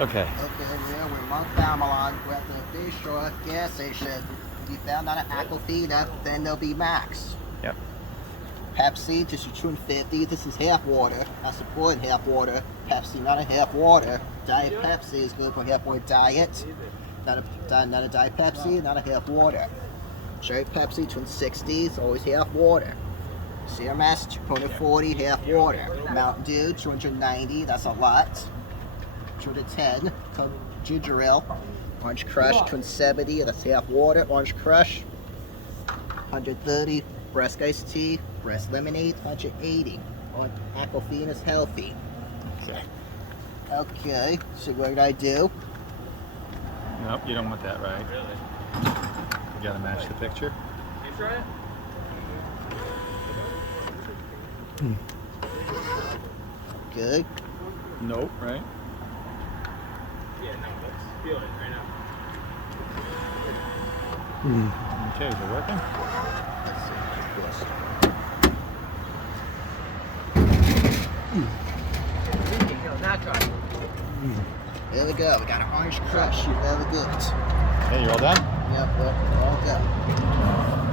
Okay. Okay, we're with Montauk. We're at the Bay Shore gas station. We found out an Aquafina, then there'll be Max. Yep. Pepsi, just your 250. This is half water. I support half water. Pepsi, not a half water. Diet Pepsi is good for half water diet. Not a Diet Pepsi, not a half water. Cherry Pepsi, 260, it's always half water. CMS, 240, half water. Mountain Dew, 290, that's a lot. 210, ginger ale. Orange Crush, 270, that's half water. Orange Crush, 130. Breast iced tea, breast lemonade, 180. On Aquafina's healthy. Okay. Okay, so what did I do? Nope, you don't want that, right? You gotta match the picture. Good. Nope, right? Yeah, no, let's feel it right now. Okay, is it working? Let's see. Yes. There we go. We got an Orange Crush. Very good. Hey, you all done? Yep, we're all good.